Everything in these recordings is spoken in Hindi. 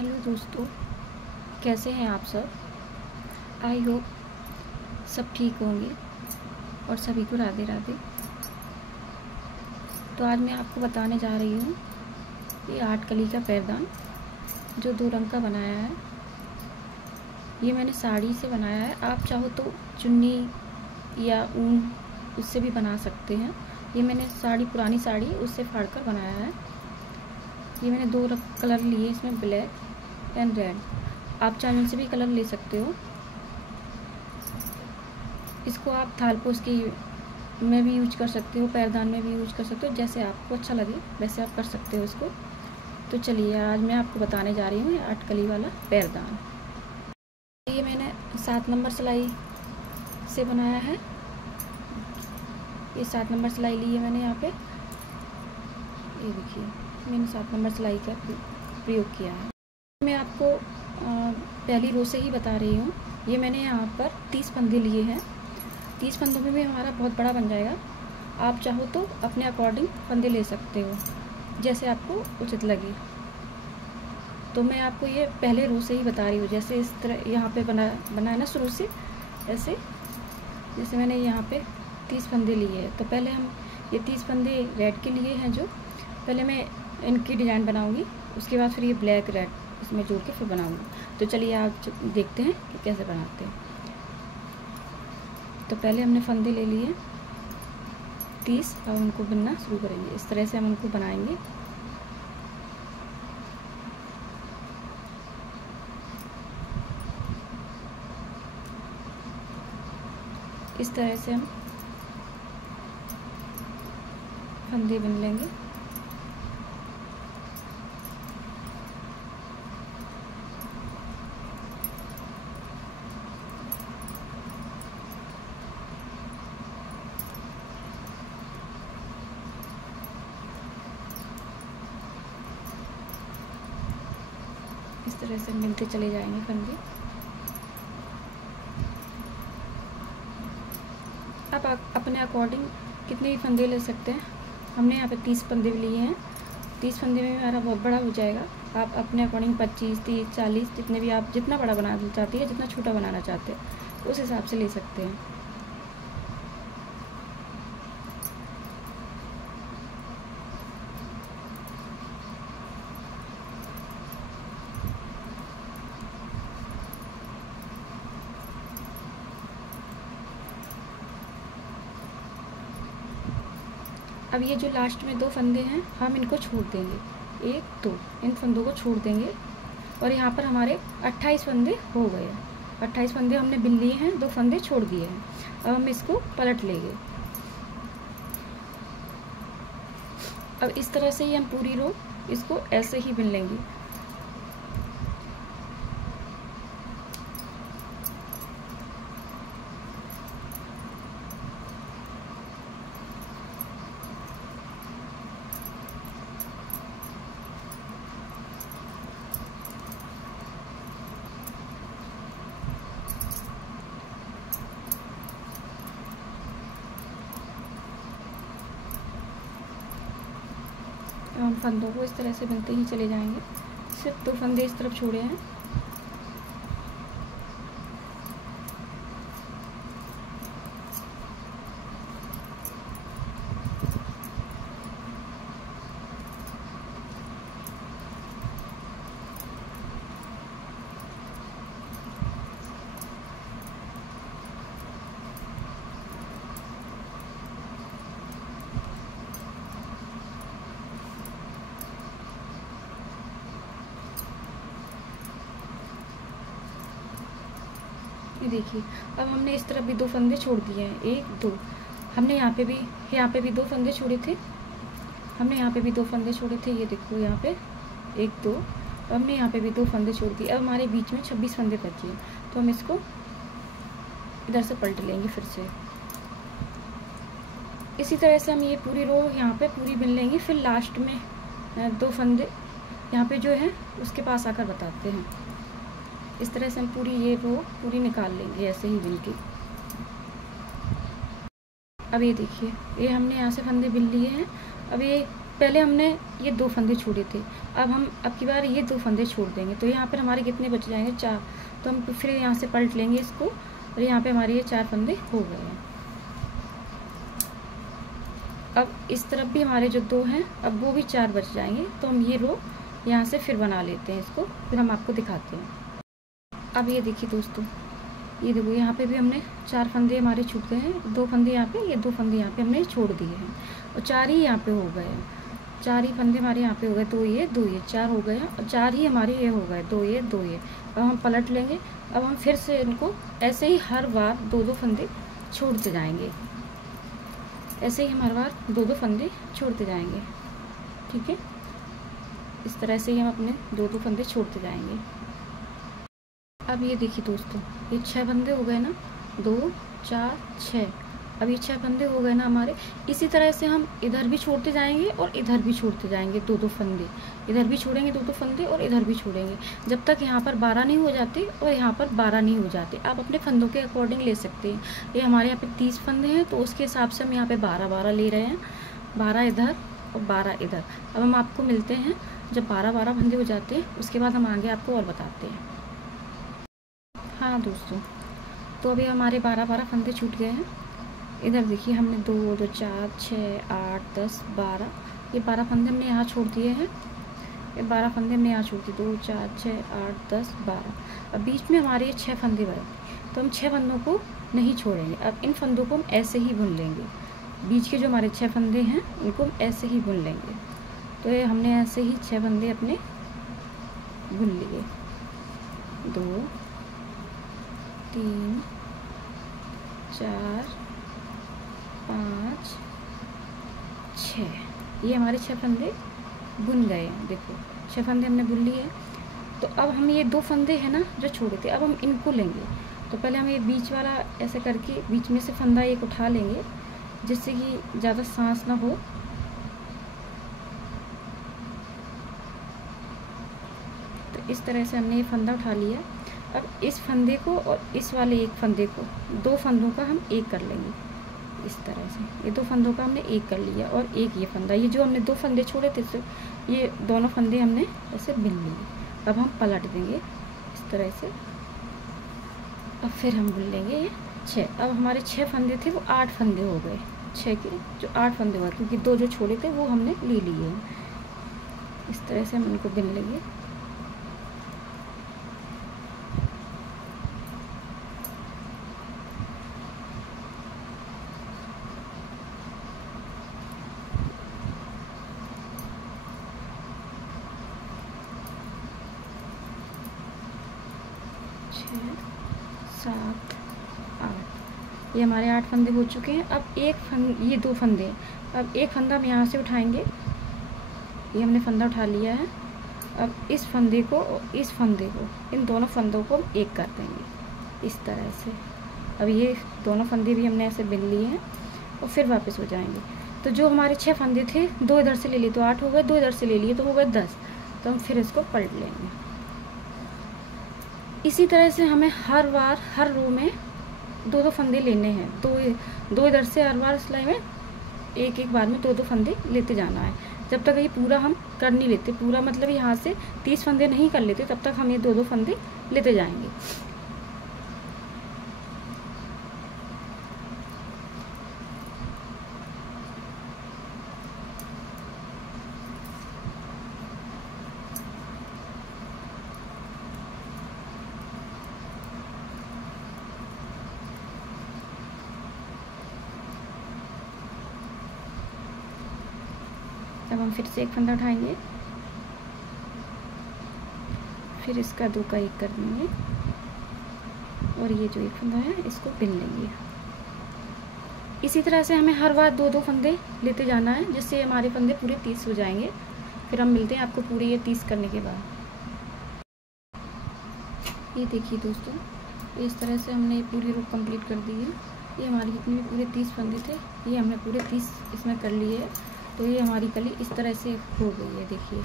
हेलो दोस्तों, कैसे हैं आप सब। आई होप सब ठीक होंगे और सभी को राधे राधे। तो आज मैं आपको बताने जा रही हूँ ये 8 कली का पैरदान जो 2 रंग का बनाया है। ये मैंने साड़ी से बनाया है, आप चाहो तो चुन्नी या ऊन उससे भी बना सकते हैं। ये मैंने पुरानी साड़ी उससे फाड़ कर बनाया है। ये मैंने 2 कलर लिए, इसमें ब्लैक एंड रेड। आप चाहे से भी कलर ले सकते हो। इसको आप थालपोश के में भी यूज कर सकते हो, पैरदान में भी यूज कर सकते हो, जैसे आपको अच्छा लगे वैसे आप कर सकते हो इसको। तो चलिए आज मैं आपको बताने जा रही हूँ 8 कली वाला पैरदान। ये मैंने 7 नंबर सिलाई से बनाया है। ये 7 नंबर सिलाई ली है मैंने यहाँ पे। ये देखिए मैंने 7 नंबर सिलाई का प्रयोग किया है। मैं आपको पहली रो से ही बता रही हूँ। ये मैंने यहाँ पर 30 फंदे लिए हैं। 30 फंदों में भी हमारा बहुत बड़ा बन जाएगा। आप चाहो तो अपने अकॉर्डिंग फंदे ले सकते हो, जैसे आपको उचित लगे। तो मैं आपको ये पहले रो से ही बता रही हूँ, जैसे इस तरह यहाँ पे बना है ना शुरू से, ऐसे जैसे मैंने यहाँ पे 30 फंदे लिए हैं। तो पहले हम ये 30 फंदे रेड के लिए हैं, जो पहले मैं इनकी डिज़ाइन बनाऊँगी, उसके बाद फिर ये ब्लैक रेड इसमें जोड़ के फिर बनाऊँगी। तो चलिए आप देखते हैं कि कैसे बनाते हैं। तो पहले हमने फंदे ले लिए 30, अब उनको बुनना शुरू करेंगे। इस तरह से हम उनको बनाएंगे। इस तरह से हम फंदे बुन लेंगे। इस तरह से मिलते चले जाएंगे फंदे। आप अपने अकॉर्डिंग कितने भी फंदे ले सकते हैं। हमने यहाँ पे 30 फंदे लिए हैं। 30 फंदे में हमारा बहुत बड़ा हो जाएगा। आप अपने अकॉर्डिंग 25, 30, 40 जितने भी आप जितना बड़ा बनाना चाहते हैं, जितना छोटा बनाना चाहते हैं, उस हिसाब से ले सकते हैं। अब ये जो लास्ट में 2 फंदे हैं, हम इनको छोड़ देंगे। 1, 2 इन फंदों को छोड़ देंगे। और यहाँ पर हमारे 28 फंदे हो गए हैं। 28 फंदे हमने बिन लिए हैं, 2 फंदे छोड़ दिए हैं। अब हम इसको पलट लेंगे। अब इस तरह से ही हम पूरी रो इसको ऐसे ही बिन लेंगे। हम फंदों को इस तरह से बनते ही चले जाएंगे। सिर्फ 2 फंदे इस तरफ छोड़े हैं। ये देखिए अब हमने इस तरफ भी 2 फंदे छोड़ दिए हैं। 1, 2 हमने यहाँ पे भी 2 फंदे छोड़े थे। हमने यहाँ पे भी 2 फंदे छोड़े थे। ये देखो यहाँ पे 1, 2। हमने यहाँ पे भी 2 फंदे छोड़ दिए। अब हमारे बीच में 26 फंदे बचे हैं। तो हम इसको इधर से पलट लेंगे फिर से। इसी तरह से हम ये पूरी रो यहाँ पे पूरी बिन लेंगे। फिर लास्ट में 2 फंदे यहाँ पे जो है उसके पास आकर बताते हैं। इस तरह से हम पूरी ये रो पूरी निकाल लेंगे ऐसे ही बिन के। अब ये देखिए ये हमने यहाँ से फंदे बिन लिए हैं। अब ये पहले हमने ये 2 फंदे छोड़े थे, अब की बार ये 2 फंदे छोड़ देंगे। तो यहाँ पर हमारे कितने बच जाएंगे? 4। तो हम फिर यहाँ से पलट लेंगे इसको और यहाँ पे हमारे ये 4 फंदे हो गए हैं। अब इस तरफ भी हमारे जो 2 हैं, अब वो भी 4 बच जाएंगे। तो हम ये रो यहाँ से फिर बना लेते हैं इसको, फिर हम आपको दिखाते हैं। अब ये देखिए दोस्तों, ये देखो यहाँ पे भी हमने 4 फंदे हमारे छूट गए हैं। 2 फंदे यहाँ पे, ये 2 फंदे यहाँ पे हमने छोड़ दिए हैं और 4 ही यहाँ पे हो गए हैं। 4 ही फंदे हमारे यहाँ पे हो गए, 2 ये 2 ये 4 हो गए हैं और 4 ही हमारे ये हो गए, 2 ये 2 ये। अब हम पलट लेंगे। अब हम फिर से इनको ऐसे ही हर बार 2-2 फंदे छोड़ते जाएंगे। ऐसे ही हम हर बार 2-2 फंदे छोड़ते जाएंगे, ठीक है। इस तरह से ही हम अपने 2-2 फंदे छोड़ते जाएंगे। अब ये देखिए दोस्तों, ये 6 फंदे हो गए ना, 2 4 6। अब ये 6 फंदे हो गए ना हमारे। इसी तरह से हम इधर भी छोड़ते जाएंगे और इधर भी छोड़ते जाएंगे 2-2 फंदे। इधर भी छोड़ेंगे 2-2 फंदे और इधर भी छोड़ेंगे, जब तक यहाँ पर 12 नहीं हो जाते और यहाँ पर 12 नहीं हो जाते। आप अपने फंदों के अकॉर्डिंग ले सकते हैं। ये हमारे यहाँ पे 30 फंदे हैं, तो उसके हिसाब से हम यहाँ पे 12-12 ले रहे हैं। 12 इधर और 12 इधर। अब हम आपको मिलते हैं जब 12-12 फंदे हो जाते हैं, उसके बाद हम आगे आपको और बताते हैं। हाँ दोस्तों, तो अभी हमारे 12-12 फंदे छूट गए हैं। इधर देखिए, हमने 2 2 4 6 8 10 12, ये 12 फंदे हमने यहाँ छोड़ दिए हैं। ये 12 फंदे हमने यहाँ छोड़ दिए, 2 4 6 8 10 12। अब बीच में हमारे ये 6 फंदे बचे, तो हम 6 फंदों को नहीं छोड़ेंगे। अब इन फंदों को हम ऐसे ही बुन लेंगे। बीच के जो हमारे 6 फंदे हैं, उनको हम ऐसे ही बुन लेंगे। तो ये हमने ऐसे ही 6 फंदे अपने बुन लिए। 2 3 4 5 6, ये हमारे 6 फंदे बुन गए हैं। देखो 6 फंदे हमने बुन लिए। तो अब हम ये 2 फंदे हैं ना जो छोड़े थे, अब हम इनको लेंगे। तो पहले हम ये बीच वाला ऐसे करके बीच में से फंदा एक उठा लेंगे, जिससे कि ज़्यादा सांस ना हो। तो इस तरह से हमने ये फंदा उठा लिया। अब इस फंदे को और इस वाले एक फंदे को, 2 फंदों का हम एक कर लेंगे। इस तरह से ये 2 फंदों का हमने एक कर लिया और एक ये फंदा, ये जो हमने 2 फंदे छोड़े थे, ये दोनों फंदे हमने ऐसे बिन लिए। अब हम पलट देंगे इस तरह से। अब फिर हम बुन लेंगे ये 6। अब हमारे 6 फंदे थे, वो 8 फंदे हो गए। 6 के जो 8 फंदे हुए, क्योंकि 2 जो छोड़े थे वो हमने ले लिए हैं। इस तरह से हम इनको बिन लेंगे। सात 8, ये हमारे 8 फंदे हो चुके हैं। अब ये 2 फंदे, अब एक फंदा हम यहाँ से उठाएंगे। ये हमने फंदा उठा लिया है। अब इस फंदे को और इस फंदे को, इन दोनों फंदों को हम एक कर देंगे इस तरह से। अब ये दोनों फंदे भी हमने ऐसे बिन लिए हैं और फिर वापस हो जाएंगे। तो जो हमारे 6 फंदे थे, 2 इधर से ले लिए तो 8 हो गए, 2 इधर से ले लिए तो हो गए 10। तो हम फिर इसको पलट लेंगे। इसी तरह से हमें हर बार हर रो में 2-2 फंदे लेने हैं। 2 इधर से हर बार सिलाई में एक बार में 2-2 फंदे लेते जाना है, जब तक ये पूरा हम कर नहीं लेते। पूरा मतलब यहाँ से 30 फंदे नहीं कर लेते, तब तक हम ये 2-2 फंदे लेते जाएंगे। अब हम फिर से एक फंदा उठाएंगे, फिर इसका 2 का 1 कर देंगे और ये जो एक फंदा है इसको बिन लेंगे। इसी तरह से हमें हर बार 2-2 फंदे लेते जाना है, जिससे हमारे फंदे पूरे 30 हो जाएंगे। फिर हम मिलते हैं आपको पूरे ये 30 करने के बाद। ये देखिए दोस्तों, इस तरह से हमने ये पूरी रो कंप्लीट कर दी है। ये हमारी जितने भी पूरे 30 फंदे थे, ये हमने पूरे 30 इसमें कर लिए है। तो ये हमारी कली इस तरह से हो गई है। देखिए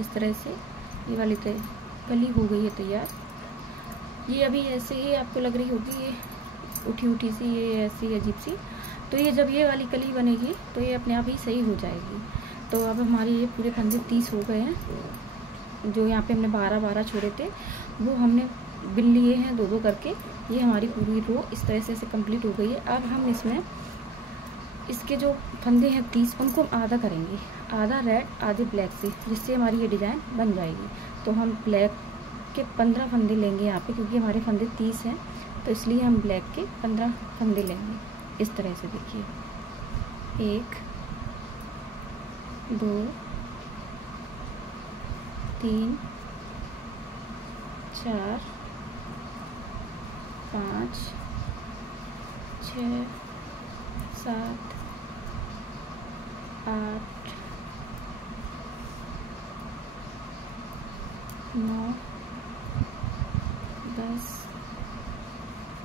इस तरह से ये वाली कली हो गई है तैयार। ये अभी ऐसे ही आपको लग रही होगी, ये उठी सी, ये ऐसी अजीब सी। तो ये जब ये वाली कली बनेगी तो ये अपने आप ही सही हो जाएगी। तो अब हमारे ये पूरे फंदे 30 हो गए हैं। जो यहाँ पे हमने 12 छोड़े थे वो हमने बिन लिए हैं 2-2 करके। ये हमारी पूरी रो इस तरह से ऐसे कंप्लीट हो गई है। अब हम इसमें इसके जो फंदे हैं 30 उनको हम आधा करेंगे, आधा रेड आधे ब्लैक से, जिससे हमारी ये डिज़ाइन बन जाएगी। तो हम ब्लैक के 15 फंदे लेंगे यहाँ पे, क्योंकि हमारे फंदे 30 हैं तो इसलिए हम ब्लैक के 15 फंदे लेंगे। इस तरह से देखिए 1 2 3 4 5 6 7 8 9 10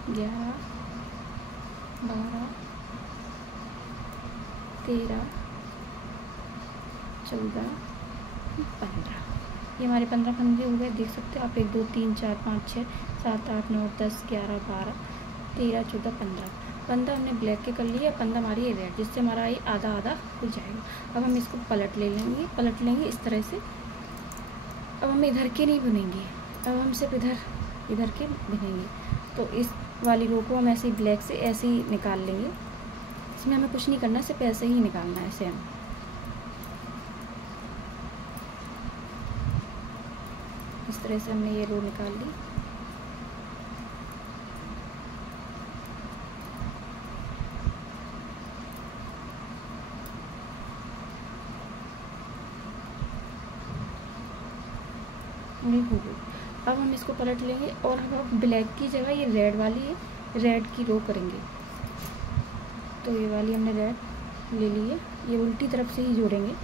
11 12 13 14 15। ये हमारे 15 फंदे हो गए, देख सकते हो आप। 1 2 3 4 5 6 7 8 9 10 11 12 13 14 15 हमने ब्लैक के कर लिए। 15 हमारी ये रेड, जिससे हमारा ये आधा आधा हो जाएगा। अब हम इसको पलट लेंगे इस तरह से। अब हम इधर के नहीं बुनेंगे, अब हम सिर्फ इधर के बुनेंगे। तो इस वाली रो को हम ऐसे ही ब्लैक से ऐसे ही निकाल लेंगे। इसमें हमें कुछ नहीं करना, सिर्फ ऐसे ही निकालना है ऐसे। हम इस तरह से हमने ये रो निकाल ली। नहीं हो गई। अब हम इसको पलट लेंगे और हम ब्लैक की जगह ये रेड वाली है, रेड की रो करेंगे। तो ये वाली हमने रेड ले ली है, ये उल्टी तरफ से ही जोड़ेंगे।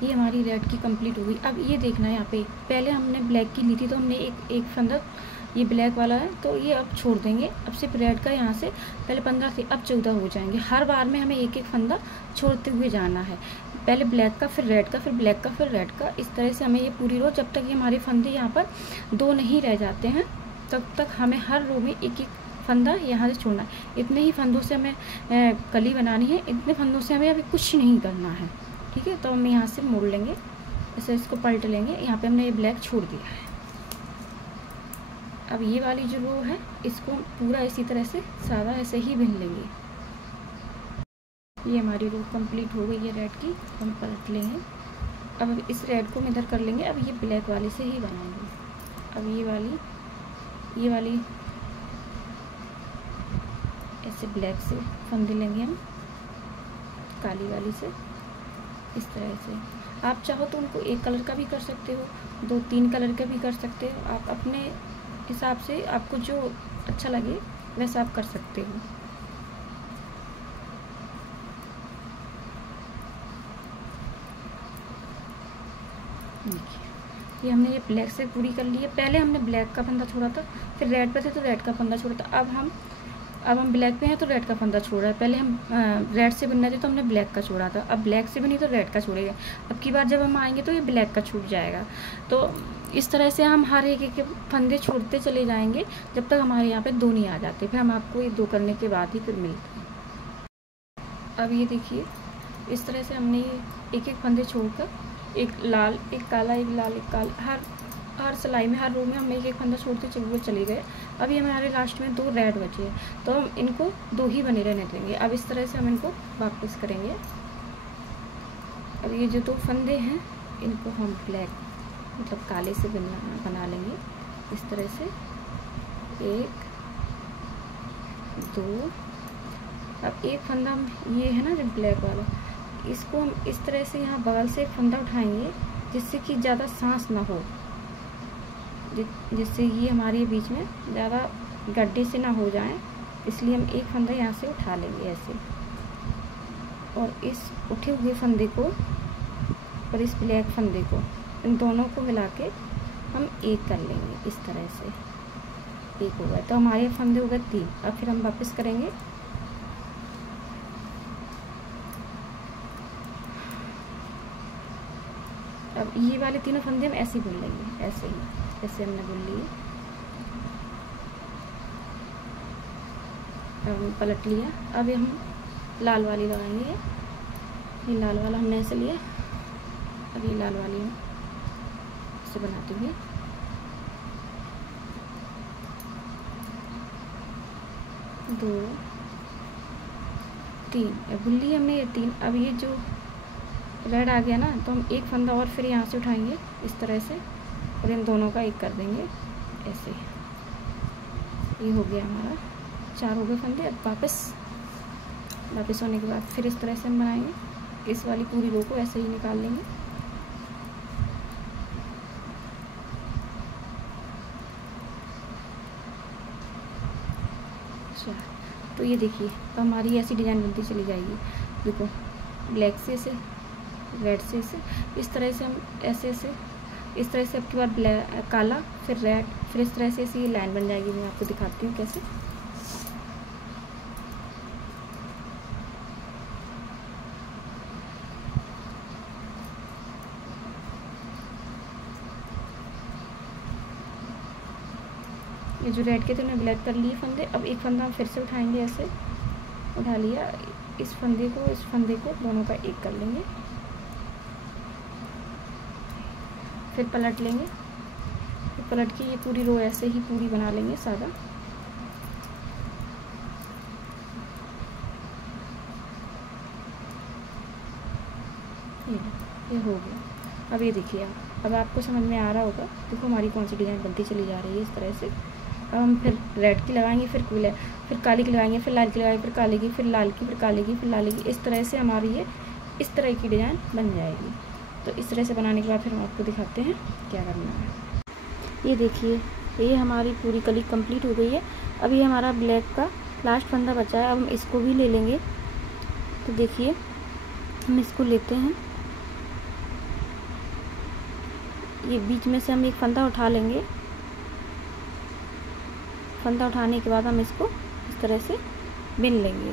ये हमारी रेड की कंप्लीट हो गई। अब ये देखना है यहाँ पे, पहले हमने ब्लैक की ली थी तो हमने एक फंदा ये ब्लैक वाला है तो ये अब छोड़ देंगे। अब सिर्फ रेड का यहाँ से पहले 15 थे, अब 14 हो जाएंगे। हर बार में हमें एक फंदा छोड़ते हुए जाना है, पहले ब्लैक का फिर रेड का फिर ब्लैक का फिर रेड का। इस तरह से हमें ये पूरी रो, जब तक ये हमारे फंदे यहाँ पर 2 नहीं रह जाते हैं तब तक हमें हर रो में एक फंदा यहाँ से छोड़ना है। इतने ही फंदों से हमें कली बनानी है, इतने फंदों से हमें अभी कुछ नहीं करना है। ठीक है, तो हम यहाँ से मोड़ लेंगे, ऐसे इसको पलट लेंगे। यहाँ पे हमने ये ब्लैक छोड़ दिया है। अब ये वाली जो रो है इसको पूरा इसी तरह से सादा ऐसे ही बिन लेंगे। ये हमारी रो कंप्लीट हो गई है रेड की, हम पलट लेंगे। अब इस रेड को हम इधर कर लेंगे, अब ये ब्लैक वाले से ही बनाएंगे। अब ये वाली ऐसे ब्लैक से फंदे लेंगे हम काली वाली से इस तरह से। आप चाहो तो उनको एक कलर का भी कर सकते हो, 2-3 कलर का भी कर सकते हो। आप अपने हिसाब से, आपको जो अच्छा लगे वैसा आप कर सकते हो। देखिए ये हमने ये ब्लैक से पूरी कर ली है। पहले हमने ब्लैक का फंदा छोड़ा था, फिर रेड पे थे तो रेड का फंदा छोड़ा था। अब हम ब्लैक पे हैं तो रेड का फंदा छोड़ रहा है। पहले हम रेड से बनना थे तो हमने ब्लैक का छोड़ा था, अब ब्लैक से बनी तो रेड का छोड़ेगा। अब की बार जब हम आएंगे तो ये ब्लैक का छूट जाएगा। तो इस तरह से हम हर एक फंदे छोड़ते चले जाएंगे जब तक हमारे यहाँ पे 2 नहीं आ जाते। फिर हम आपको ये 2 करने के बाद ही फिर मिलते हैं। अब ये देखिए इस तरह से हमने ये एक फंदे छोड़कर, एक लाल एक काला एक लाल एक काला, हर सिलाई में हर रो में हम एक फंदा छोड़ते चले गए। अभी हमारे लास्ट में 2 रेड बचे हैं तो हम इनको 2 ही बने रहने देंगे। अब इस तरह से हम इनको वापस करेंगे। अब ये जो 2 फंदे हैं इनको हम ब्लैक मतलब काले से बना लेंगे इस तरह से। 1 2। अब एक फंदा हम ये है ना जो ब्लैक वाला, इसको हम इस तरह से यहाँ बगल से फंदा उठाएंगे जिससे कि ज़्यादा सांस ना हो, जिससे ये हमारे बीच में ज़्यादा गड्ढे से ना हो जाए। इसलिए हम एक फंदा यहाँ से उठा लेंगे ऐसे, और इस उठे हुए फंदे को और इस ब्लैक फंदे को, इन दोनों को मिला के हम एक कर लेंगे इस तरह से। एक हो गया, तो हमारे फंदे हो गए 3। अब फिर हम वापस करेंगे। अब ये वाले तीनों फंदे हम ऐसे ही बुन लेंगे, ऐसे ही जैसे हमने बुन लिए। अब हम पलट लिया। अब हम लाल वाली लगाएंगे। ये लाल वाला हमने ऐसे लिया। अब ये लाल वाली हम इसे बनाते हुए 2 3 बुन ली हमने ये 3। अब ये जो रेड आ गया ना, तो हम एक फंदा और फिर यहाँ से उठाएंगे इस तरह से और इन दोनों का एक कर देंगे ऐसे। ये हो गया हमारा 4 हो गए फंदे। अब वापस होने के बाद फिर इस तरह से हम बनाएंगे। इस वाली पूरी रो को ऐसे ही निकाल लेंगे। अच्छा, तो ये देखिए तो हमारी ऐसी डिज़ाइन बनती चली जाएगी। देखो, ब्लैक से ऐसे, रेड से ऐसे, इस तरह से हम ऐसे ऐसे, इस तरह से। अब के बाद ब्लैक, काला, फिर रेड, फिर इस तरह से ऐसी लाइन बन जाएगी। मैं आपको दिखाती हूँ कैसे। ये जो रेड के थे उन्हें ब्लैक कर लिए फंदे। अब एक फंदा हम फिर से उठाएंगे, ऐसे उठा लिया। इस फंदे को दोनों का एक कर लेंगे। फिर पलट लेंगे। फिर पलट के ये पूरी रो ऐसे ही पूरी बना लेंगे सादा। ये हो गया। अब ये देखिए अब आपको समझ में आ रहा होगा। देखो हमारी कौन सी डिज़ाइन बनती चली जा रही है इस तरह से। अब हम फिर रेड की लगाएंगे, फिर काली की लगाएंगे, फिर लाल की लगाएंगे, फिर काले की, फिर लाल की, फिर काले की, फिर लाल की। इस तरह से हमारी ये इस तरह की डिज़ाइन बन जाएगी। तो इस तरह से बनाने के बाद फिर हम आपको दिखाते हैं क्या करना है। ये देखिए ये हमारी पूरी कली कंप्लीट हो गई है। अब ये हमारा ब्लैक का लास्ट फंदा बचा है। अब हम इसको भी ले लेंगे। तो देखिए हम इसको लेते हैं, ये बीच में से हम एक फंदा उठा लेंगे। फंदा उठाने के बाद हम इसको इस तरह से बिन लेंगे।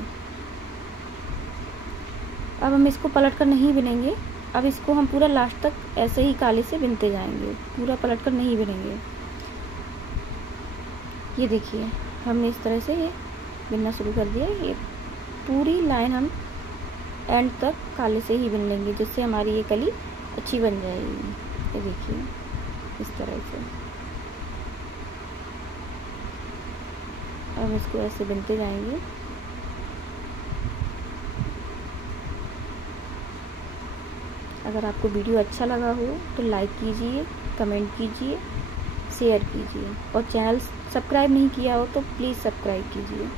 अब हम इसको पलट कर नहीं बिनेंगे। अब इसको हम पूरा लास्ट तक ऐसे ही काले से बिनते जाएंगे, पूरा पलट कर नहीं बिनेंगे। ये देखिए हमने इस तरह से ये बिनना शुरू कर दिया। ये पूरी लाइन हम एंड तक काले से ही बिन लेंगे, जिससे हमारी ये कली अच्छी बन जाएगी। ये देखिए इस तरह से। अब इसको ऐसे बिनते जाएंगे। अगर आपको वीडियो अच्छा लगा हो तो लाइक कीजिए, कमेंट कीजिए, शेयर कीजिए और चैनल सब्सक्राइब नहीं किया हो तो प्लीज़ सब्सक्राइब कीजिए।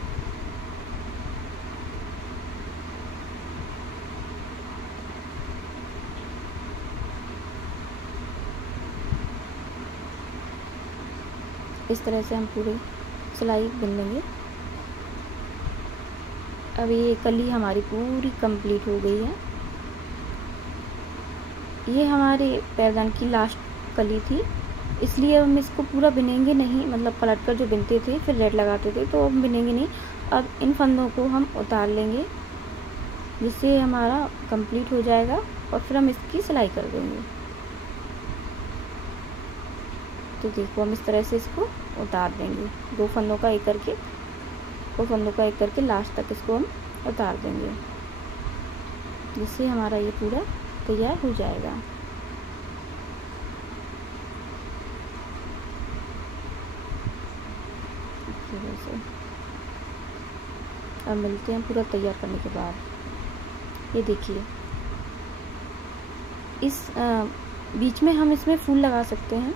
इस तरह से हम पूरे सिलाई बिन लेंगे। अब ये कली हमारी पूरी कंप्लीट हो गई है। ये हमारे पैरदान की लास्ट कली थी, इसलिए हम इसको पूरा बिनेंगे नहीं। मतलब पलट कर जो बिनते थे फिर रेड लगाते थे, तो अब बिनेंगे नहीं। अब इन फंदों को हम उतार लेंगे, जिससे हमारा कंप्लीट हो जाएगा और फिर हम इसकी सिलाई कर देंगे। तो देखो हम इस तरह से इसको उतार देंगे, 2 फंदों का एक करके, 2 फंदों का एक करके लास्ट तक इसको हम उतार देंगे, जिससे हमारा ये पूरा तैयार हो जाएगा। अब मिलते हैं पूरा तैयार करने के बाद। ये देखिए इस बीच में हम इसमें फूल लगा सकते हैं।